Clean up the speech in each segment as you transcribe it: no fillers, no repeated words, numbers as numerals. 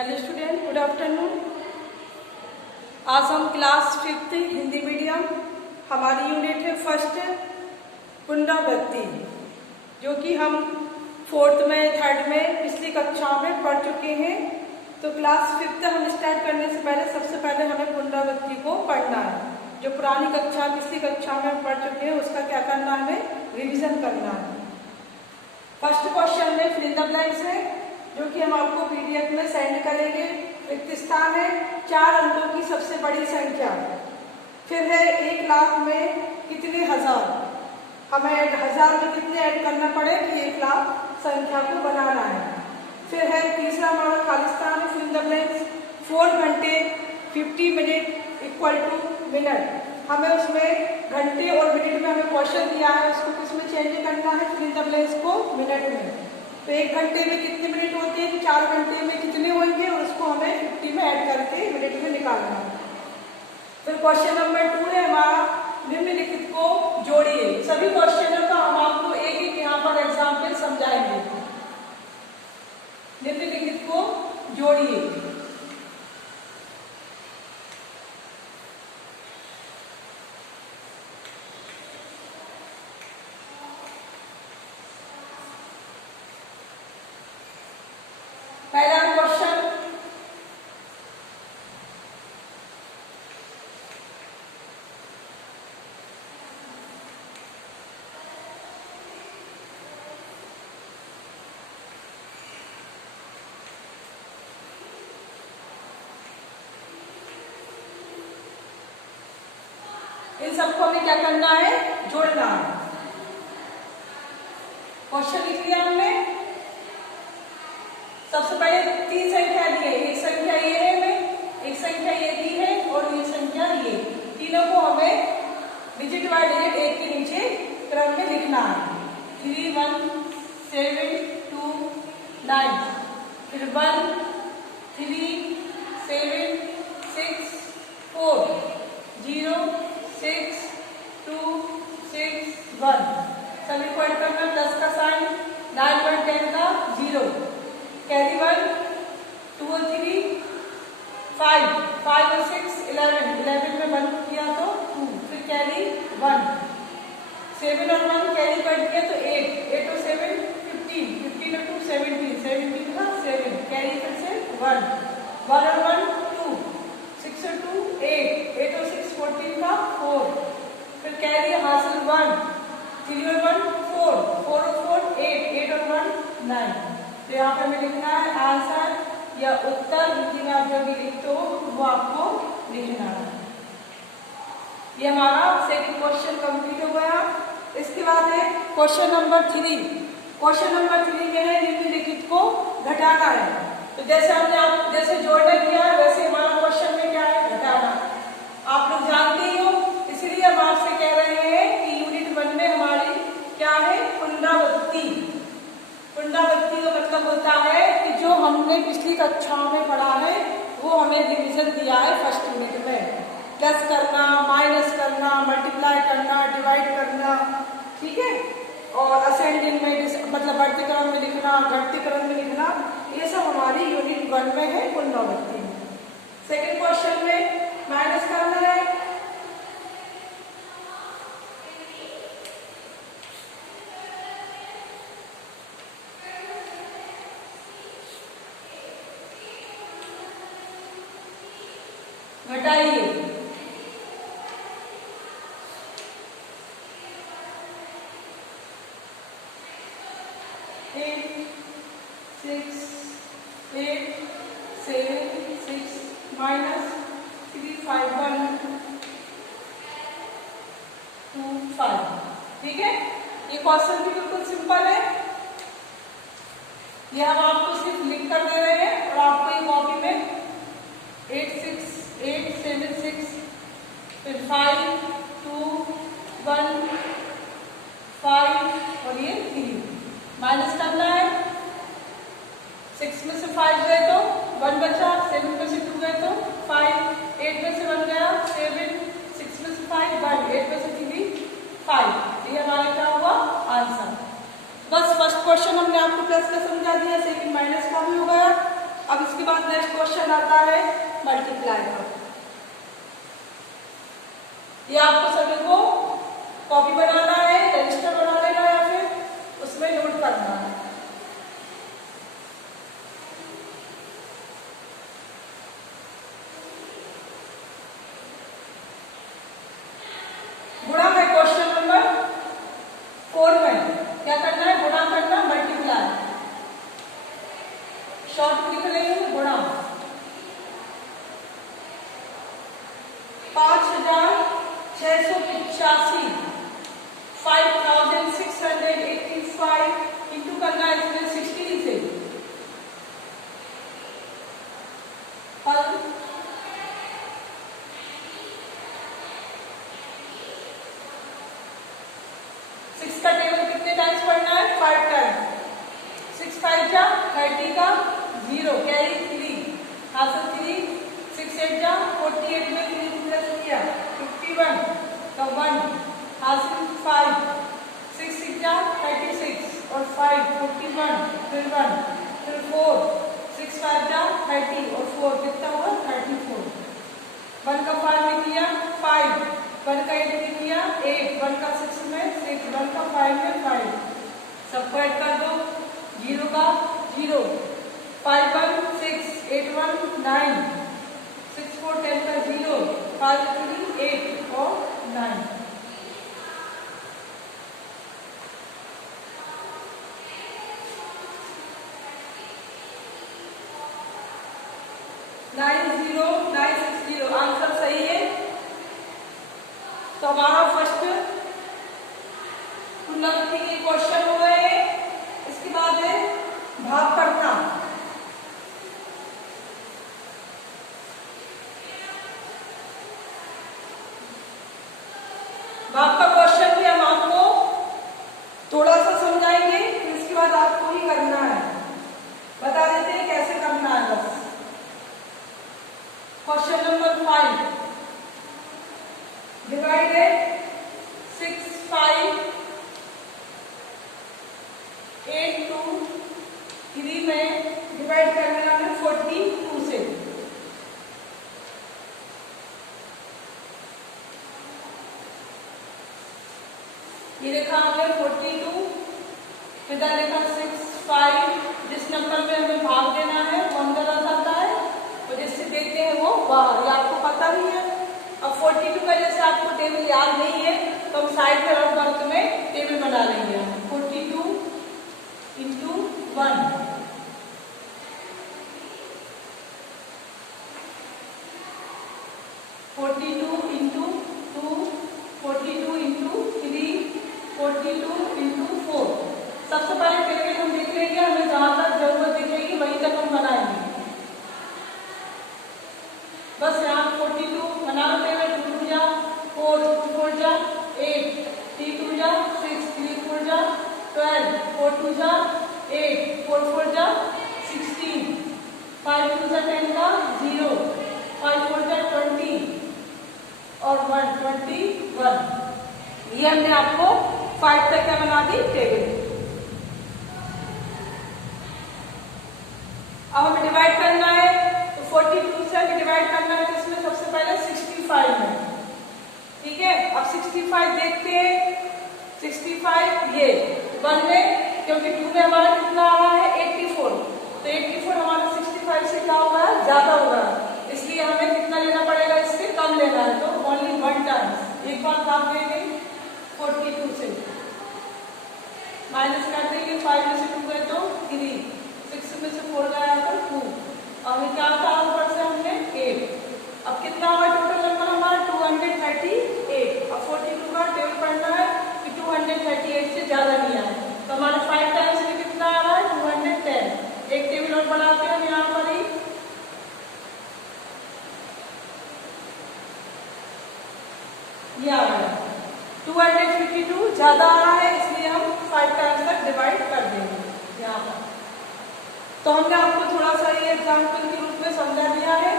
Hello student, good afternoon. आज हम class 5th Hindi medium, हमारी यूनिट है फर्स्ट पुनरावृत्ति, जो कि हम 4th में 3rd में पिछली कक्षा में पढ़ चुके हैं। तो क्लास 5th हम स्टार्ट करने से पहले सबसे पहले हमें पुनरावृत्ति को पढ़ना है। जो पुरानी कक्षा पिछली कक्षा में हम पढ़ चुके हैं उसका क्या करना है, हमें रिविजन करना है। फर्स्ट क्वेश्चन में फिल इन द ब्लैंक्स है, जो कि हम आपको पीडीएफ में सेंड करेंगे। रिक्त स्थान है 4 अंकों की सबसे बड़ी संख्या, फिर है 1 लाख में कितने हजार, हमें 1000 में कितने ऐड करना पड़े कि 1 लाख संख्या को बनाना है। फिर है तीसरा हमारा खाली स्थान है फिल इन द ब्लैंक्स, 4 घंटे 50 मिनट इक्वल टू मिनट। हमें उसमें घंटे और मिनट में हमें क्वेश्चन दिया है, उसको किसमें चेंज करना है, फिल इन द ब्लैंक्स को मिनट में। तो 1 घंटे में कितने मिनट होते हैं, 4 घंटे में कितने होंगे, और उसको हमें 50 में ऐड करके मिनट में निकालना है। फिर क्वेश्चन नंबर 2 है हमारा, निम्नलिखित को जोड़िए। सभी क्वेश्चनों का हम आपको एक एक यहाँ पर एग्जाम्पल समझाएंगे। निम्नलिखित को जोड़िए। पहला क्वेश्चन, इन सबको हमें क्या करना है, जोड़ना है। क्वेश्चन लिख लिया हमने। सबसे पहले 3 संख्या दी है, एक संख्या ये है हमें, एक संख्या ये दी है और ये संख्या ये। तीनों को हमें डिजिट बाय डिजिट एक के नीचे क्रम में लिखना है। 3 1 7 2 9, फिर 1 3 7 6 4 0 6 2 6 1। सभी को ऐड करना, प्लस का साइन, 9 1 10 का 0, कैरी 1 2 और 3 5 5 और 6 11 11 में 1 किया तो 2, फिर कैरी 1 7 और 1 कैरी कर दिया तो 8 8 और 7 15 15 और 2 17 17 का 7, कैरी फिर से 1 1 और 1 2 6 और 2 8 8 और 6 14 का 4, फिर कैरी हासिल 1 3 और 1 4 4 और 4 8 8 और 1 9। तो यहाँ पे हमें लिखना है आंसर या उत्तर, हिंदी में आप जो भी लिखते हो वो आपको लिखना है। ये हमारा सेकंड क्वेश्चन कंप्लीट हो गया। इसके बाद है क्वेश्चन नंबर 3। क्वेश्चन नंबर 3 में है निम्नलिखित को घटाना है। तो जैसे हमने आप जैसे जोड़ना किया है वैसे हमारा क्वेश्चन में क्या है, घटाना। आप लोग जानते ही हो, इसलिए हम आपसे कह रहे हैं कि यूनिट 1 में हमारी क्या है, पुनरावृत्ति। पुनरावृत्ति का मतलब होता है कि जो हमने पिछली कक्षाओं में पढ़ा है वो हमें रिवीजन दिया है फर्स्ट यूनिट में। प्लस करना, माइनस करना, मल्टीप्लाई करना, डिवाइड करना, ठीक है, और असेंडिंग में मतलब बढ़ते क्रम में लिखना, घटते क्रम में लिखना, ये सब हमारी यूनिट 1 में है पुनरावृत्ति। सेकेंड क्वेश्चन में माइनस करना है। घटाइए। 8 6 8 7 6 माइनस 3 5 1 2 5। ठीक है, ये क्वेश्चन भी बिल्कुल सिंपल है। ये हम आपको सिर्फ लिख कर दे रहे हैं और आपको ये कॉपी में 8 6 8 7 6 फिर 5 2 1 5 और ये 3 माइनस करना है। 6 में से 5 गए तो 1 बचा, 7 में से 2 गए तो 5, 8 में से 1 गया 7, 6 में से 5 1, 8 में से 3 5। ये हमारा क्या हुआ, आंसर। बस फर्स्ट क्वेश्चन हमने आपको प्लस का समझा दिया, सेकंड माइनस का भी हो गया। अब इसके बाद नेक्स्ट क्वेश्चन आता है मल्टीप्लाई का। ये आपको सभी को कॉपी बनाना है, रजिस्टर बना लेना या फिर उसमें नोट करना है। गुणा है क्वेश्चन नंबर 4 में क्या करना है, गुणा करना, मल्टीप्लाई। शॉर्ट लिख लेंगे गुणा 5685 5685 इंटू करना है इसमें 16 से। हल 6 का टेबल कितने टाइम्स पढ़ना है, 5 टाइम्स। 6 5 जा 30 का 0 कैरी 3 हासिल 3 6 8 जा 48 में 3 प्लस किया 51 का 1 हासिल 5 6 6 जा 36 और 5 41 फिर 1 फिर 4 6 5 जा 30 और 4 कितना हुआ 34। 1 का 5 में किया 5 1 का 8 में किया 8 1 का 6 में 6 1 का 5 में 5 सबको ऐड कर दो 0 का 0 5 1 6 8 1 9 6 4 10 का 0 5 3 8 और 9 90,960 आंसर सही है। तो हमारा फर्स्ट पुनरावृत्ति के क्वेश्चन हो गए। इसके बाद है भाग करना। भाग का क्वेश्चन भी हम आपको थोड़ा सा समझाएंगे, फिर इसके बाद आपको ही करना है। बता देते हैं कैसे करना है बस। क्वेश्चन नंबर 5 डिवाइडेड 6 5 8 2 3 में डिवाइड करने का है 42 से। ये देखा हमने 42 फिर लिखा 6 5 जिस नंबर में हमें भाग देना है वो अंदर आ जाता है और जिससे देते हैं वो बाहर, ये आपको पता भी है। अब 42 का जैसे आपको टेबल याद नहीं है तो हम साइड में रफ वर्क में टेबल बना लेंगे। 42 इंटू 1 42 इंटू 2 42 इंटू 3 42 इंटू 4। सबसे पहले टेबल हम देख लेंगे, हमें जहां तक जरूरत दिखेगी वहीं तक हम बनाएंगे। बस यहाँ 42 बनाना टेबल 2 2 जा 4 2 4 जा 8 3 2 जा 6 3 4 जा 12 4 2 जा 8 4 4 जा 16 5 2 जा 10 का 0 5 4 जा 20 और 1 21। ये हमने आपको 5 तक क्या बना दी टेबल। अब हमें डिवाइड करना है तो 42 से हमें डिवाइड करना है इसमें सबसे पहले 65 में। ठीक है, अब 65 देखते हैं। 65 ये 1 में क्योंकि 2 में हमारा कितना आ रहा है 84 तो 84 हमारा 65 से क्या होगा ज्यादा होगा, इसलिए हमें कितना लेना पड़ेगा, इससे कम लेना है। तो ओनली 1 टाइम्स एक बार भाग देंगे 42 से माइनस कर देंगे 5 में से 2 गए तो 3 6 में से 4 गया तो 2 और क्या था ऊपर से हमने 8। अब कितना हुआ टोटल नंबर हमारा 238। अब 42 का टेबल पढ़ना है कि 238 से ज्यादा नहीं आए तो हमारे 5 टाइम्स में कितना आ रहा है 210। एक टेबल और बढ़ाते हैं हम यहाँ पर ही ये आ रहा है 252 ज्यादा आ रहा है इसलिए हम 5 टाइम्स तक डिवाइड कर देंगे यहाँ पर। तो हमने आपको थोड़ा सा ये एग्जाम्पल के रूप में समझा दिया है,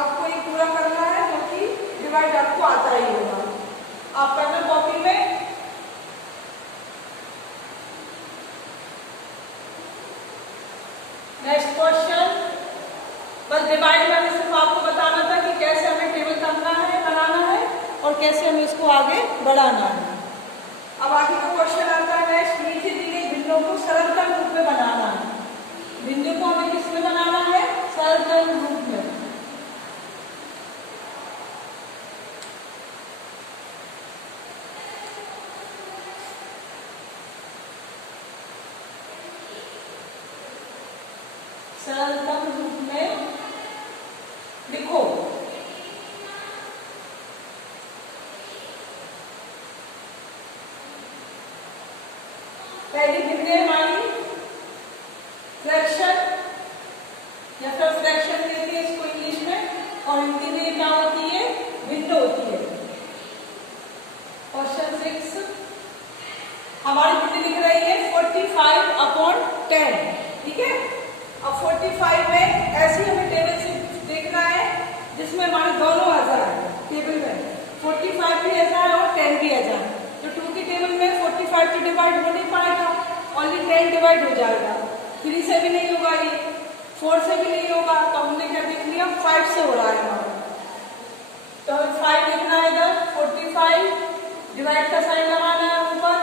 आपको ये पूरा करना है क्योंकि डिवाइड आपको आता ही होगा। आप करना कॉपी में नेक्स्ट क्वेश्चन बस डिवाइड मैंने सिर्फ आपको बताना था कि कैसे हमें टेबल करना है, बनाना है और कैसे हमें इसको आगे बढ़ाना है। अब आगे का क्वेश्चन आता है, नीचे दी गई बिंदुओं को सरलतम रूप में बनाना है। बिंदु को हमें किस में बनाना है? सरलतम रूप में। सरलतम रूप में लिखो। पहली बिंदु हमारी फ्रैक्शन या फिर फ्रैक्शन कहते हैं इसको इंग्लिश में, और हिंदी में क्या होती है? विंडो होती है। क्वेश्चन 6 हमारी बिंदु लिख रही है 45/10, ठीक है। अब 45 में ऐसी हमें टेबल से देखना है जिसमें हमारे दोनों आ जाए टेबल में, 45 भी आ जाए और 10 भी आ जाए। तो 2 की टेबल में 45 तो डिवाइड हो नहीं पाएगा, ओनली 10 डिवाइड हो जाएगा। 3 से भी नहीं होगा, ये 4 से भी नहीं होगा, तो हमने क्या देख लिया? 5 से हो रहा है हमारा। तो हमें 5 लिखना है इधर, 45 डिवाइड का साइन लगाना है ऊपर,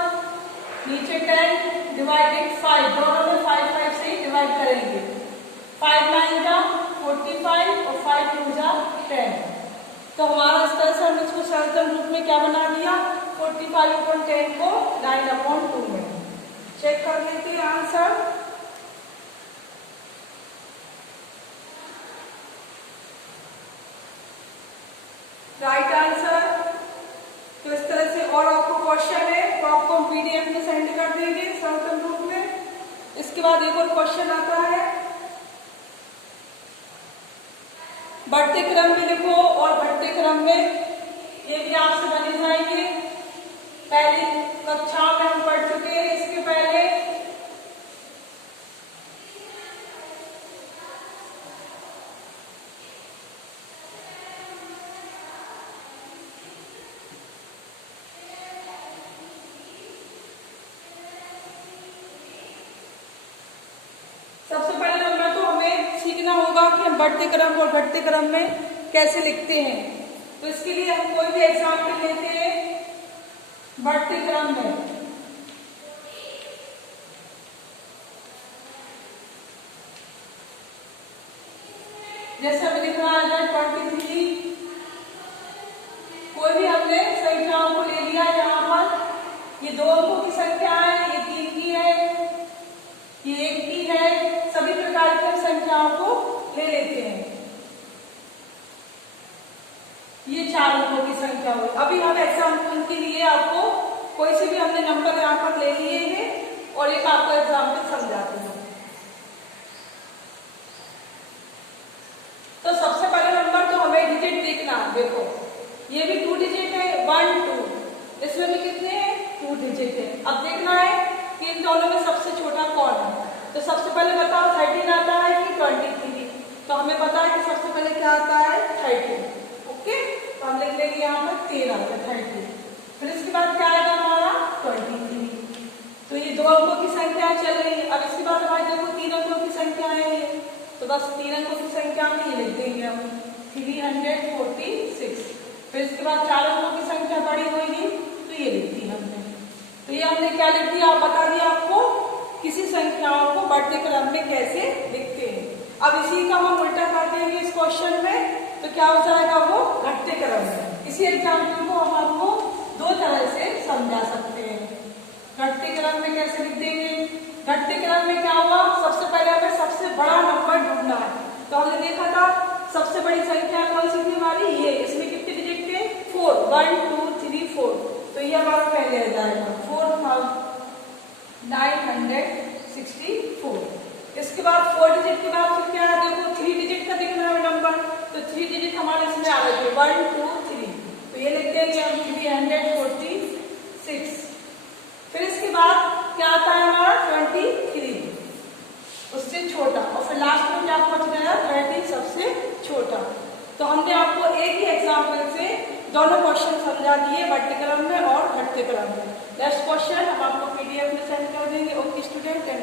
नीचे 10 डिवाइडेड 5, दोनों में 5 से ही डिवाइड करेंगे। 5 9 जा 45 और 5 2 जा 10। तो हमारा इस तरह से हमने इसको सरलतम रूप में क्या बना दिया? 45/10 को 9/2 में। चेक कर लेते हैं आंसर। Right answer. तो इस तरह से और आपको क्वेश्चन है तो आपको हम पीडीएफ में सेंड कर देंगे सरलतम रूप में। इसके बाद एक और क्वेश्चन आता है, बढ़ते क्रम में लिखो और घटते क्रम में, ये भी आपसे बने जाएंगे। पहली कक्षा में हम पढ़ चुके हैं इसके पहले। सबसे पहले नंबर तो हमें सीखना होगा कि हम बढ़ते क्रम और घटते क्रम में कैसे लिखते हैं। तो इसके लिए हम कोई भी एग्जाम्पल लेते हैं बढ़ते क्रम में। जैसे हमें लिखना है 23, कोई भी हमने संख्याओं को ले लिया यहाँ पर, ये 2 अंकों की संख्या है, ये 3 की है, ये 1 की है, सभी प्रकार की संख्याओं को ले लेते हैं। ये 4 अंकों की संख्या हुई। अभी हम एग्जाम्पल के लिए आपको कोई से भी हमने नंबर यहाँ पर ले लिए हैं और एक आपको एग्जाम्पल समझाते हैं। तो सबसे पहला नंबर तो हमें डिजिट देखना। देखो ये भी 2 डिजिट है, 1 2, इसमें भी कितने हैं? 2 डिजिट है। अब देखना है कि इन दोनों में सबसे छोटा कौन है। तो सबसे पहले बताओ 13 आता है कि 23? तो हमें पता है कि सबसे पहले क्या आता है? 13। ओके, तो हम लिख लेंगे यहाँ पर 13 आता है 13। फिर इसके बाद क्या आएगा हमारा? 23। तो ये 2 अंकों की संख्या चल रही है। अब इसके बाद हमारे देखो 3 अंकों की संख्या है, तो बस 3 अंकों की संख्या में ये लिख देंगे हम 346। फिर इसके बाद 4 अंकों की संख्या बड़ी होगी तो ये लिख दी हमने। तो ये हमने क्या लिख दिया? आप बता दिया आपको किसी संख्याओं को बढ़ते क्रम में कैसे लिखते हैं। अब इसी का हम उल्टा कर देंगे इस क्वेश्चन में, तो क्या हो जाएगा? वो घटते क्रम में। इसी एग्जाम्पल को हम आपको 2 तरह से समझा सकते हैं। घटते क्रम में कैसे लिख देंगे? घटते क्रम में क्या होगा? सबसे पहले हमें सबसे बड़ा नंबर ढूंढना है। तो हमने देखा था सबसे बड़ी संख्या कौन सी थी हमारी? ये। इसमें कितने डिजिट थे? 4, 1 2 3 4। तो ये हमारा पहले आ जाएगा 4964। इसके बाद 4 डिजिट के बाद फिर क्या है? देखो 3 डिजिट का दिखना है नंबर, तो 3 डिजिट हमारे इसमें आ गए 1 2 3। तो ये लिख देंगे हम 346। फिर इसके बाद क्या आता है हमारा? 23, उससे छोटा, और फिर लास्ट में क्या पहुंच गया? 30, सबसे छोटा। तो हमने आपको एक ही एग्जाम्पल से दोनों क्वेश्चन समझा दिए, बढ़ते क्रम में और घटते क्रम में। नेक्स्ट क्वेश्चन हम आपको पीडीएफ में सेंड कर देंगे। Okay student, 10